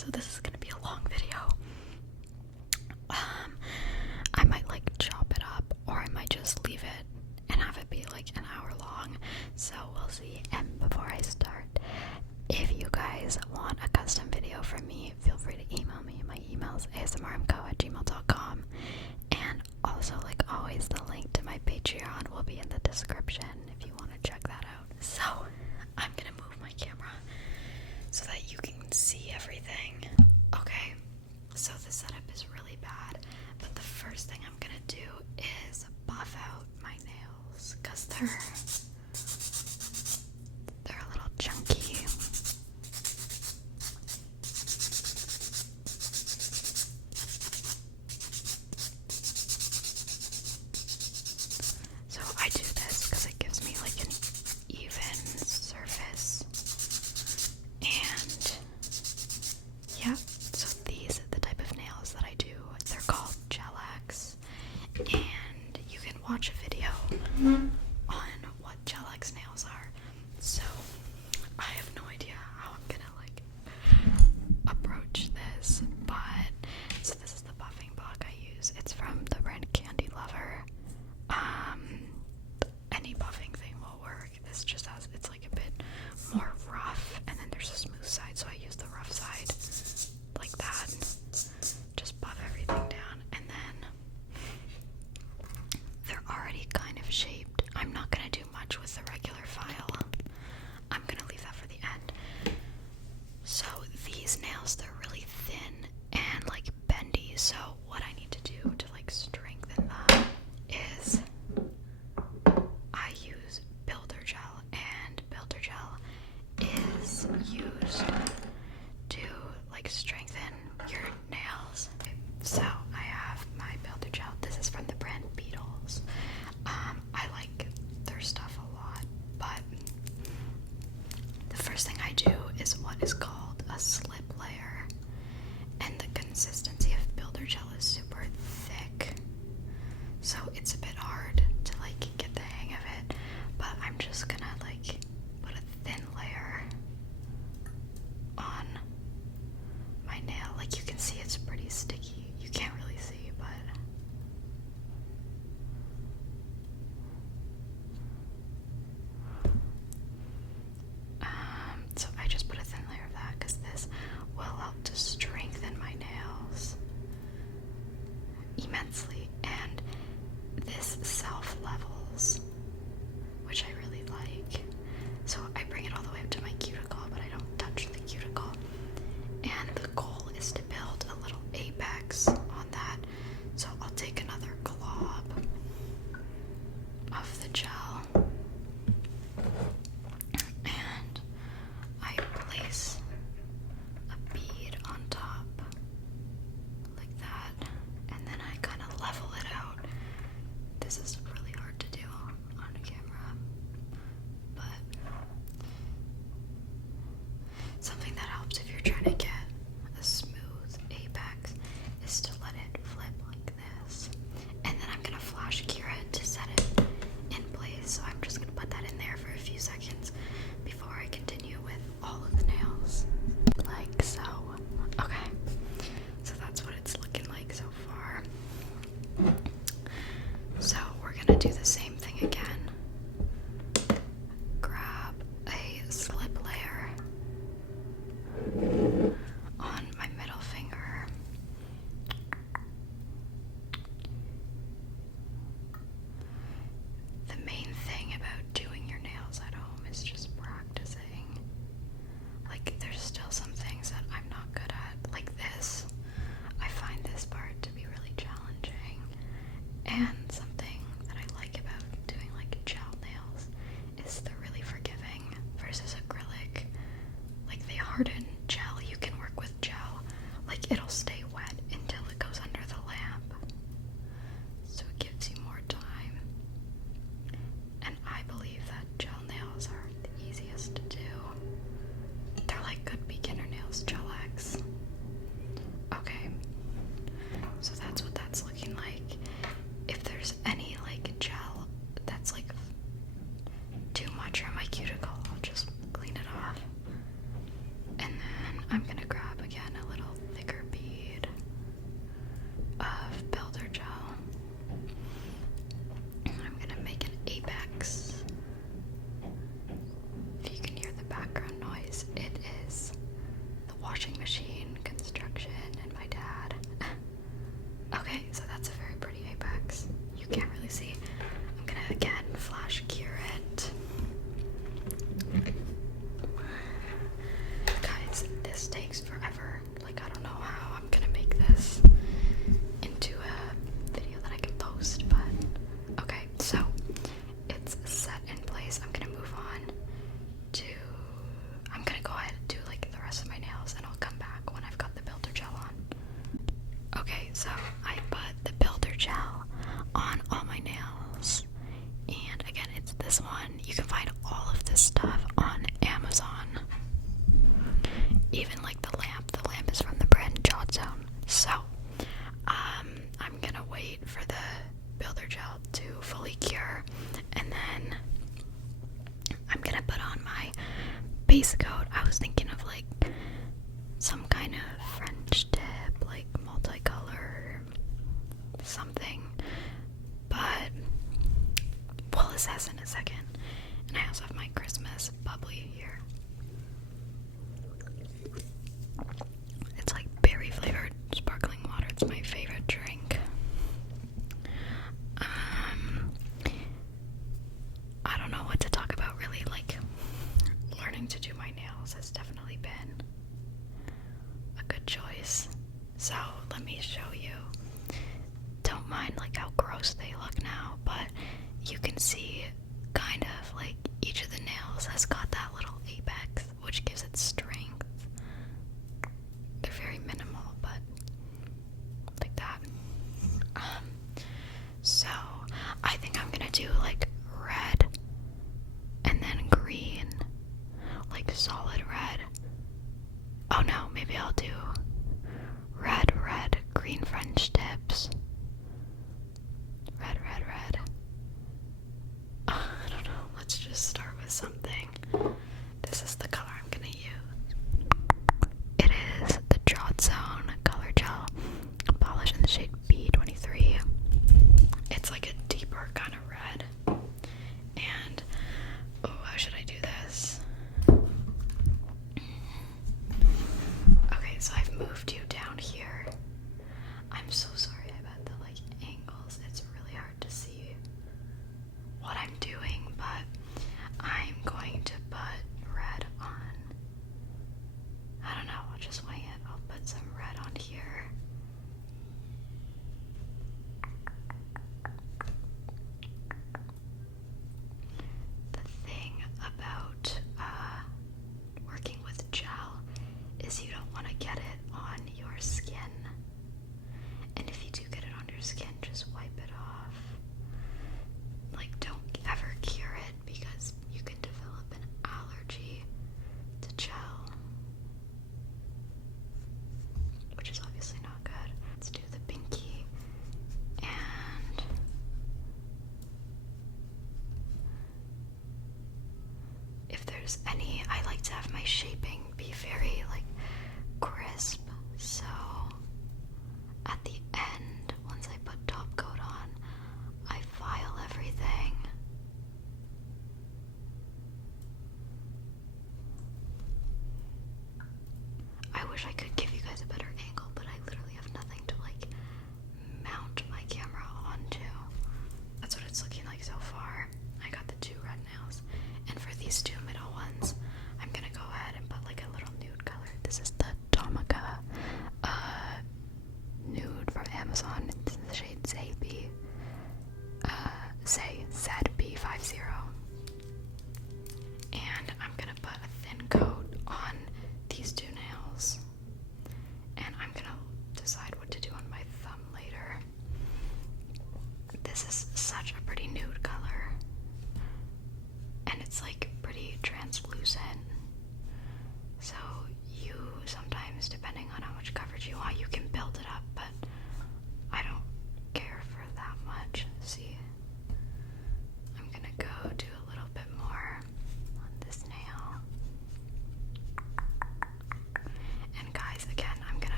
so this is gonna be a long video. I might like chop it up, or I might just leave it and have it be like an hour long, so we'll see. And before I start, if you guys want a custom video from me, feel free to email me. My email is asmrmco@gmail.com, and also, like always, the link to my Patreon will be in the description if you want to check that out. So I'm gonna move my camera so that you can see everything. Okay, so the setup is really bad, but the first thing I'm gonna do is buff out my nails because they're a little chunky. So I do this because it gives me like an even surface. And yeah, so these are the type of nails that I do. They're called Gel-X, and you can watch a video on what Gel-X nails are. So I have no idea how I'm gonna like approach this, but so this is the buffing block I use. It's from the brand Candy Lover. Any buffing thing will work. This just has, it's like a bit more rough, and then there's a smooth side, so I use the rough side like that. Just buff everything down, and then they're already kind of shaped. I'm not gonna do much with the regular file. I'm gonna leave that for the end. So these nails, they're really thin and like bendy, so what I need to do to like strengthen them is I use Builder Gel, and Builder Gel is used to like strengthen your nails. So I have my Builder Gel. This is from the brand Beetles. I like their stuff a lot, but the first thing I do is what is called a slip layer, and the consistency of Builder Gel is super thick, so it's a bit hard to like get the hang of it, but I'm just gonna like put a thin layer on my nail. Like you can see it's pretty sticky. You can't really see, but so I just put a thin layer of that because this will help to strengthen my nails immensely, and this self-levels, which I really like. So I bring it all the way up to my cuticle, but I don't touch the cuticle. And the goal is to build a little apex on that. So I'll take another glob of the gel, and I place a bead on top like that, and then I kind of level it out. This is really hard to do on camera, but something that helps if you're trying to get a smooth apex is to let it flip like this. And then I'm gonna flash cure it to set it in place. So I'm just gonna put that in there for a few seconds before I continue with all of the nails. Like so. Okay. So that's what it's looking like so far. So we're gonna do the same thing again. Grab a slip layer on my middle finger. The main thing about doing your nails at home is just practicing. Like there's still some things that I'm not good at, like this. I find this part to be really challenging, and something that I like about doing like gel nails is they're really forgiving versus acrylic. Like they harden. Gel, you can work with gel, like it'll stay wet until it goes under the lamp, so it gives you more time. And I believe that gel nails are the easiest to do. They're like good beginner nails. Gel-X. Okay, so that's what that's looking like. If there's any like gel that's like too much on my cuticle, I'll just clean it off. And then I'm gonna grab again a little takes forever. Like, I don't know how I'm gonna make this into a video that I can post, but okay, so it's set in place. I'm gonna move on to, I'm gonna go ahead and do like the rest of my nails, and I'll come back when I've got the builder gel on. Okay, so I put the builder gel on all my nails, and again, it's this one. You can find all of this stuff on Amazon. Even like the lamp is from the brand Jot Zone. So I'm gonna wait for the builder gel to fully cure, and then I'm gonna put on my base coat. I was thinking of like some kind of French tip, like multicolor something, but we'll assess in a second. And I also have my Christmas bubbly here. It's like berry flavored sparkling water. It's my favorite drink. I don't know what to talk about really. Like, learning to do my nails has definitely been a good choice. So let me show you. Don't mind like how gross they look now, but you can see kind of like each of the nails has got that little apex, which gives it strength. They're very minimal, but like that. So I think I'm gonna do like red and then green, like solid red. Oh no, maybe I'll do red, green French tips. Red. I don't know. Let's just start with something. This is the color I'm gonna use. It is the Jot Zone Color Gel Polish in the shade B23. It's like a deeper kind of red. And, oh, how should I do this? Okay, so I've moved you down here. I'm so sorry about the like angles. It's really hard to see what I'm doing, but I'm going to put red on. I don't know, I'll just wing it. I'll put some red on here. The thing about working with gel is you don't want to get it on your skin. And if you do get it on your skin, just wipe it off. Like, don't ever cure it because you can develop an allergy to gel, which is obviously not good. Let's do the pinky, and if there's any, I like to have my shaping be very like crisp, so at the end, once I put top coat on, I file everything. I wish I could give you guys a better angle, but I literally have nothing to like mount my camera onto. That's what it's looking like so far. I got the 2 red nails, and for these 2 middle ones, I'm gonna go ahead and put like a little nude color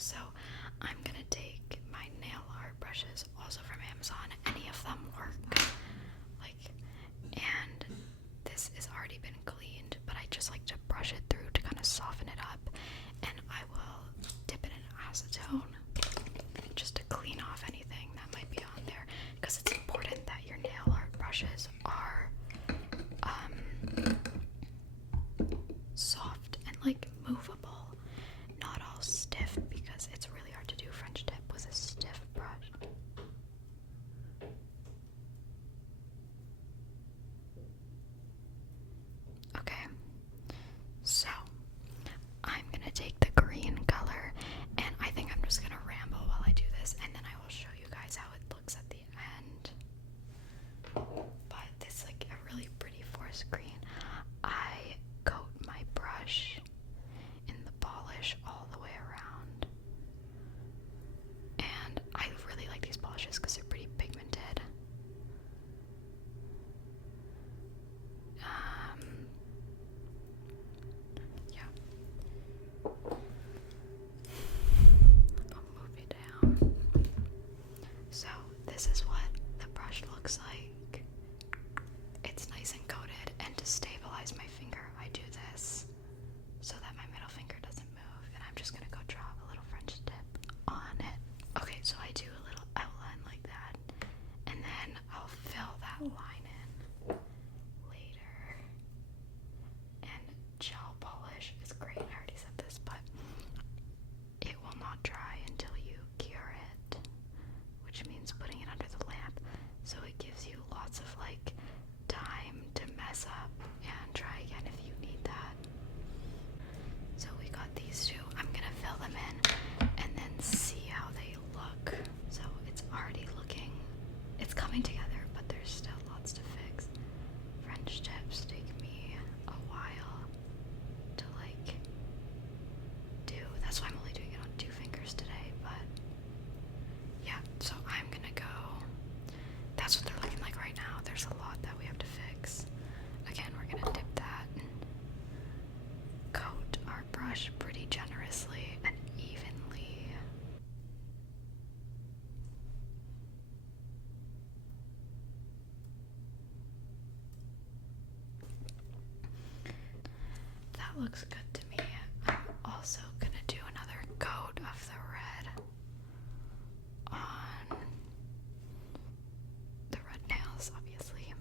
So I'm gonna take my nail art brushes, also from Amazon. Any of them work. And this has already been cleaned, but I just like to brush it through to kind of soften it up. And I will dip it in acetone just to clean off anything that might be on there, because it's important that your nail art brushes are soft and like movable, not all stiff, because it's really hard to do French tip with a stiff brush. Okay, so I'm gonna take the green color, and I think I'm just gonna ramble while I do this, and then I will show you guys how it looks at the end. But this is like a really pretty forest green. I coat my brush in the polish all the way around, and I really like these polishes because they're pretty pigmented. Yeah. I'll move it down. So this is what the brush looks like. It's nice and coated, and to stabilize my finger, I do this so that my middle finger doesn't move, and I'm just gonna go draw a little French tip on it. Okay, so I do a little outline like that, and then I'll fill that line in later. And gel polish is great. I already said this, but it will not dry until you cure it, which means putting it under the lamp, so it gives you lots of like time to mess up and try again if you need that. So we got these two. I'm gonna fill them in and then see how they look. So it's already looking, it's coming together, but there's still lots to fix. French tips take me a while to like do. That's why I'm only doing it on 2 fingers today, but yeah, so I'm gonna go. That's what they're looking like right now. There's a lot that we have to fix. Again, we're gonna dip that and coat our brush pretty generously and evenly. That looks good to me. I'm also gonna do another coat of the red on the red nails, obviously.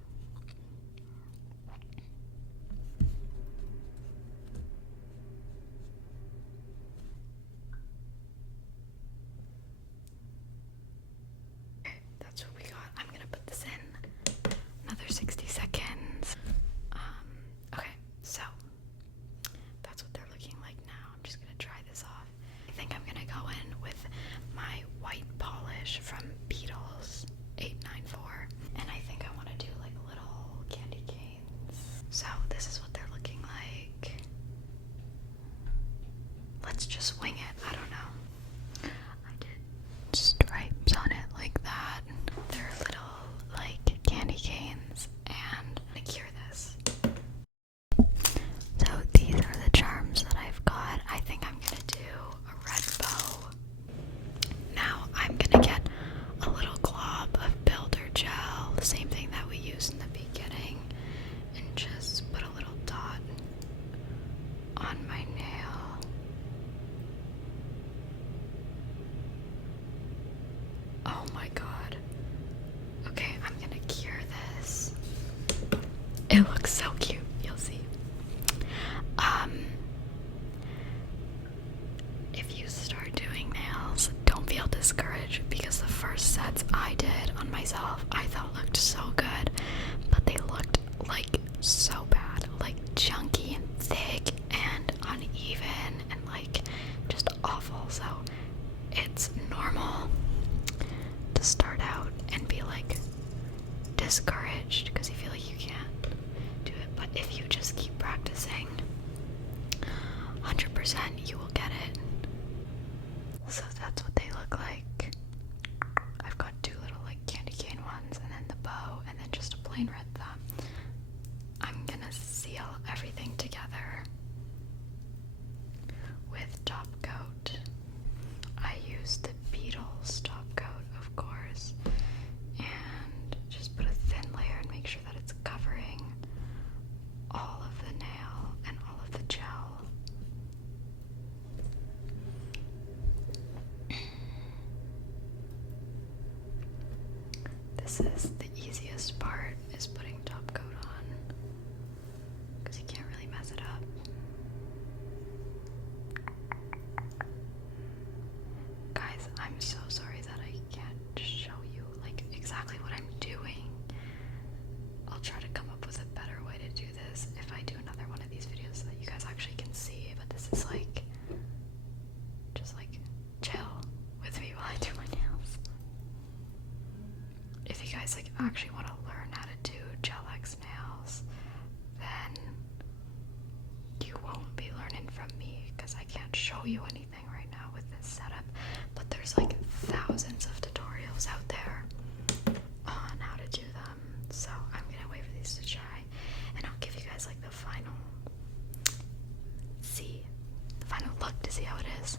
Okay, that's what we got. I'm gonna put this in another 60 seconds. Okay, so that's what they're looking like now. I'm just gonna dry this off. I think I'm gonna go in with my white polish from Beetles 894, and I think I want to do like little candy canes. So this is what they're looking like. Let's just wing it. I don't know. I did stripes on it like that. They're little like candy canes, and I cure this. So these are the charms that I've got. I think I'm gonna do a red bow. Now I'm gonna get a little glob of builder gel, the same thing that we used in the beginning, and just put a little dot on my nail. Oh my god. Okay, I'm gonna cure this. It looks so cute, you'll see. If you start doing nails, don't feel discouraged, because the first sets I did on myself I thought looked so good, but they looked like so bad, like chunky and thick and uneven and like just awful. So it's normal to start out and be like discouraged because you feel like you can't do it, but if you just keep practicing, 100% you will get it. So that's what they look like. I've got 2 little like candy cane ones, and then the bow, and then this is the easiest part, is putting top coat on, because you can't really mess it up. Guys, I'm so sorry that I can't show you like exactly what I'm doing. I'll try to come up with a better way to do this if I do another one of these videos so that you guys actually can see, but this is like just like chill with me while I do my nails. If you guys like actually want to learn how to do Gel X nails, then you won't be learning from me because I can't show you anything right now with this setup, but there's like thousands of tutorials out there on how to do them. So I'm gonna wait for these to dry and I'll give you guys like the final look to see how it is.